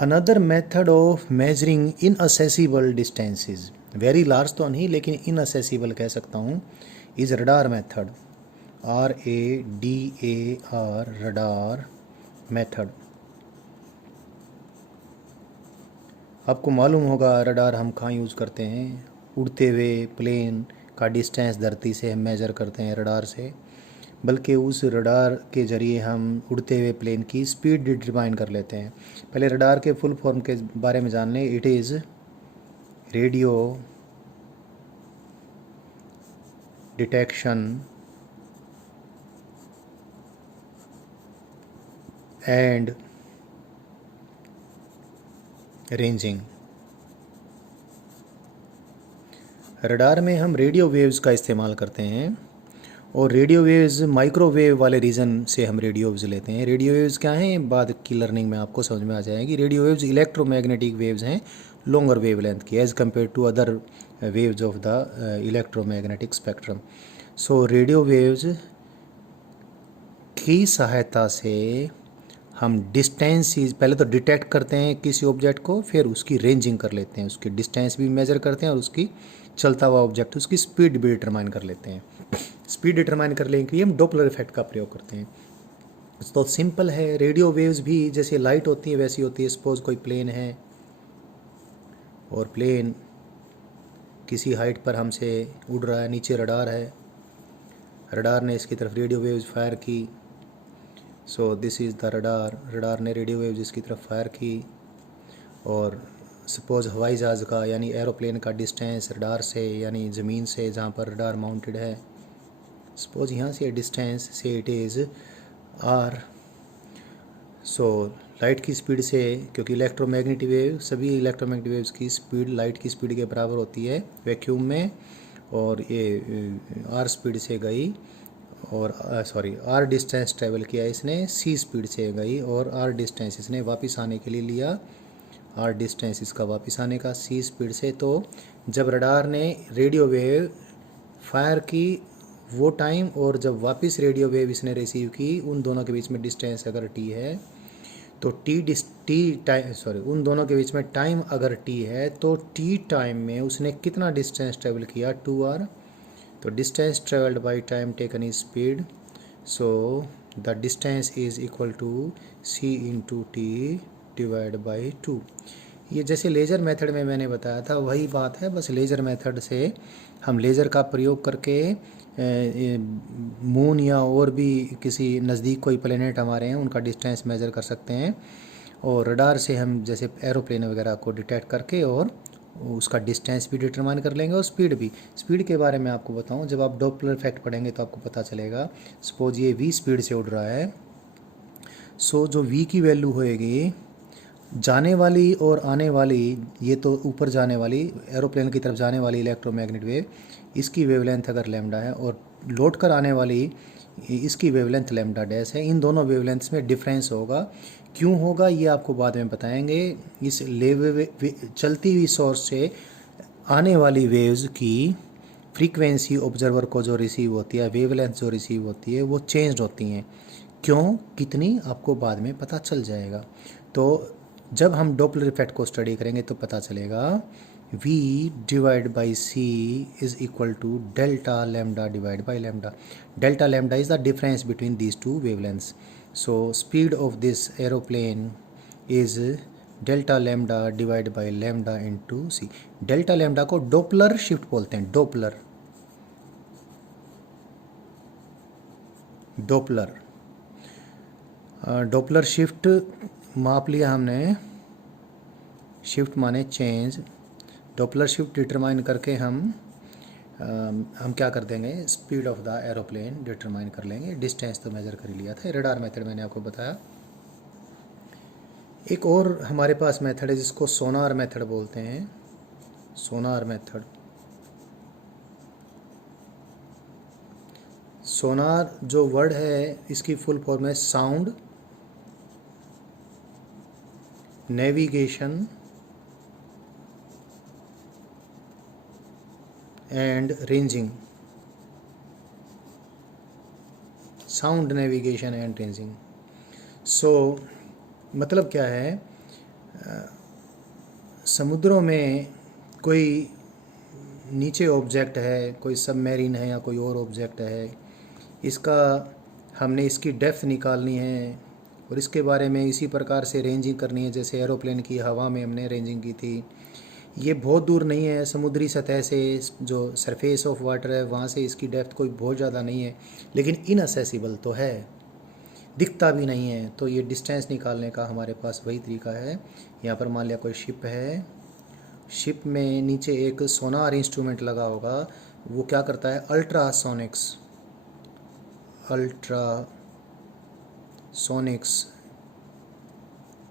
Another method of measuring inaccessible distances, very large तो नहीं लेकिन इनअसेसिबल कह सकता हूँ, is radar method, RADAR, radar method. आपको मालूम होगा रडार हम कहाँ यूज़ करते हैं, उड़ते हुए प्लेन का डिस्टेंस धरती से हम मेज़र करते हैं रडार से, बल्कि उस रडार के ज़रिए हम उड़ते हुए प्लेन की स्पीड डिटरमाइन कर लेते हैं। पहले रडार के फुल फॉर्म के बारे में जान लें। It is radio detection and ranging. Radar में हम रेडियो वेव्स का इस्तेमाल करते हैं और रेडियो वेव्स माइक्रोवेव वाले रीजन से हम रेडियो वेव्स लेते हैं। रेडियो वेव्स क्या हैं, बाद की लर्निंग में आपको समझ में आ जाएगी। रेडियो वेव्स इलेक्ट्रोमैग्नेटिक वेव्स हैं, लॉन्गर वेवलेंथ की, as compare to other waves of the electromagnetic spectrum. So radio waves की सहायता से हम डिस्टेंस पहले तो डिटेक्ट करते हैं किसी ऑब्जेक्ट को, फिर उसकी रेंजिंग कर लेते हैं, उसकी डिस्टेंस भी मेज़र करते हैं और उसकी चलता हुआ ऑब्जेक्ट उसकी स्पीड भी डिटरमाइन कर लेते हैं। स्पीड डिटरमाइन करने के लिए हम डॉपलर इफेक्ट का प्रयोग करते हैं। तो सिंपल है, रेडियो वेव्स भी जैसे लाइट होती है वैसी होती है। सपोज कोई प्लेन है और प्लेन किसी हाइट पर हमसे उड़ रहा है, नीचे रडार है, रडार ने इसकी तरफ रेडियो वेव्स फायर की। So this is the radar, radar ने रेडियो वेव्स इसकी तरफ फायर की। और सपोज हवाई जहाज़ का यानी एरोप्लेन का डिस्टेंस रडार से यानी ज़मीन से जहाँ पर रडार माउंटेड है, सपोज यहाँ से डिस्टेंस से it is R। So light की स्पीड से, क्योंकि इलेक्ट्रोमैग्नेटिक वेव, सभी इलेक्ट्रोमैग्नेटिक वेव्स की स्पीड लाइट की स्पीड के बराबर होती है वैक्यूम में, और ये R स्पीड से गई और R डिस्टेंस ट्रेवल किया इसने, C स्पीड से गई और R डिस्टेंस इसने वापस आने के लिए लिया, R डिस्टेंस इसका वापस आने का C स्पीड से। तो जब रडार ने रेडियो वेव फायर की वो टाइम और जब वापस रेडियो वेव इसने रिसीव की, उन दोनों के बीच में डिस्टेंस अगर t है तो उन दोनों के बीच में टाइम अगर t है तो t टाइम में उसने कितना डिस्टेंस ट्रेवल किया, 2r। तो distance travelled by time taken is speed, so the distance is equal to c into T divide by 2। ये जैसे लेज़र मेथड में मैंने बताया था वही बात है, बस लेज़र मेथड से हम लेज़र का प्रयोग करके मून या और भी किसी नज़दीक कोई प्लेनेट हमारे हैं उनका डिस्टेंस मेज़र कर सकते हैं, और रडार से हम जैसे एरोप्लेन वगैरह को डिटेक्ट करके और उसका डिस्टेंस भी डिटरमाइन कर लेंगे और स्पीड भी। स्पीड के बारे में आपको बताऊं, जब आप डॉपलर इफेक्ट पढ़ेंगे तो आपको पता चलेगा। सपोज ये v स्पीड से उड़ रहा है, सो जो v की वैल्यू होएगी जाने वाली और आने वाली, ये तो ऊपर जाने वाली एरोप्लेन की तरफ जाने वाली इलेक्ट्रोमैग्नेटिक वेव, इसकी वेवलेंथ अगर लैम्डा है, और लौट कर आने वाली इसकी वेवलेंथ लैम्डा डैश है, इन दोनों वेवलेंथ्स में डिफरेंस होगा। क्यों होगा ये आपको बाद में बताएंगे। इस चलती हुई सोर्स से आने वाली वेव्स की फ्रीक्वेंसी ऑब्जर्वर को जो रिसीव होती है, वेवलेंथ जो रिसीव होती है, वो चेंज होती हैं। क्यों, कितनी, आपको बाद में पता चल जाएगा। तो जब हम डॉपलर इफेक्ट को स्टडी करेंगे तो पता चलेगा v divide by c is equal to delta lambda divide by lambda. Delta lambda is the difference between these two wavelengths. So speed of this aeroplane is delta lambda divide by lambda into C. Delta lambda को Doppler shift बोलते हैं, Doppler Doppler Doppler shift माप लिया हमने, shift माने change. Doppler shift determine करके हम क्या कर देंगे, speed of the aeroplane determine कर लेंगे। डिस्टेंस तो मेजर कर ही लिया था, रडार मेथड मैंने आपको बताया। एक और हमारे पास मेथड है जिसको सोनार मेथड बोलते हैं, सोनार मेथड। सोनार जो वर्ड है इसकी फुल फॉर्म है sound navigation and ranging. Sound navigation and ranging. So मतलब क्या है, समुद्रों में कोई नीचे ऑब्जेक्ट है, कोई सबमरीन है या कोई और ऑब्जेक्ट है, इसका हमने इसकी डेप्थ निकालनी है और इसके बारे में इसी प्रकार से रेंजिंग करनी है जैसे एरोप्लेन की हवा में हमने रेंजिंग की थी। ये बहुत दूर नहीं है समुद्री सतह से, जो सरफेस ऑफ वाटर है वहाँ से इसकी डेप्थ कोई बहुत ज़्यादा नहीं है, लेकिन इनअसेसिबल तो है, दिखता भी नहीं है। तो ये डिस्टेंस निकालने का हमारे पास वही तरीका है। यहाँ पर मान लिया कोई शिप है, शिप में नीचे एक सोनार इंस्ट्रूमेंट लगा होगा, वो क्या करता है, अल्ट्रासोनिक्स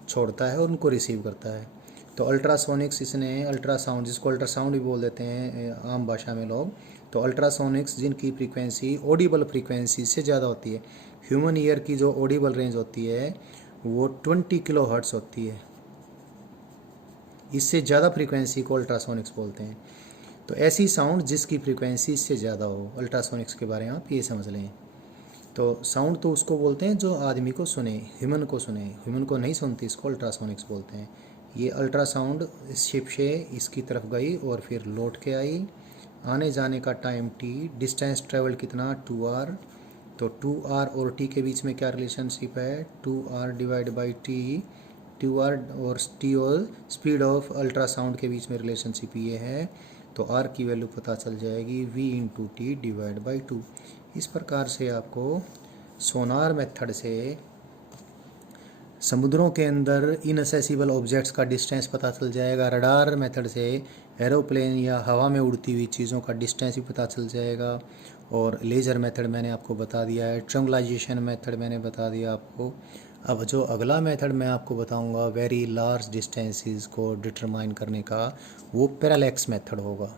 छोड़ता है और उनको रिसीव करता है। तो अल्ट्रासोनिक्स, इसने अल्ट्रासाउंड, जिसको अल्ट्रासाउंड भी बोल देते हैं आम भाषा में लोग, तो अल्ट्रासोनिक्स जिनकी फ्रीक्वेंसी ऑडिबल फ्रीक्वेंसी से ज़्यादा होती है, ह्यूमन ईयर की जो ऑडिबल रेंज होती है वो 20 किलो हर्ट्स होती है, इससे ज़्यादा फ्रीक्वेंसी को अल्ट्रासोनिक्स बोलते हैं। तो ऐसी साउंड जिसकी फ्रीक्वेंसी इससे ज़्यादा हो, अल्ट्रासोनिक्स के बारे में आप ये समझ लें। तो साउंड तो उसको बोलते हैं जो आदमी को सुने, ह्यूमन को सुने, ह्यूमन को नहीं सुनती, इसको अल्ट्रासोनिक्स बोलते हैं। ये अल्ट्रासाउंड इस शिप से इसकी तरफ गई और फिर लौट के आई, आने जाने का टाइम t, डिस्टेंस ट्रेवल कितना 2r, तो 2r और t के बीच में क्या रिलेशनशिप है, 2r divide by t, 2r और t और स्पीड ऑफ अल्ट्रासाउंड के बीच में रिलेशनशिप ये है, तो r की वैल्यू पता चल जाएगी v into T divide by 2। इस प्रकार से आपको सोनार मेथड से समुद्रों के अंदर इनअसेसिबल ऑब्जेक्ट्स का डिस्टेंस पता चल जाएगा, रडार मेथड से एरोप्लेन या हवा में उड़ती हुई चीज़ों का डिस्टेंस भी पता चल जाएगा, और लेज़र मेथड मैंने आपको बता दिया है, ट्रंगलाइजेशन मेथड मैंने बता दिया आपको। अब जो अगला मेथड मैं आपको बताऊंगा वेरी लार्ज डिस्टेंसेस को डिटरमाइन करने का, वो पैरालैक्स मेथड होगा।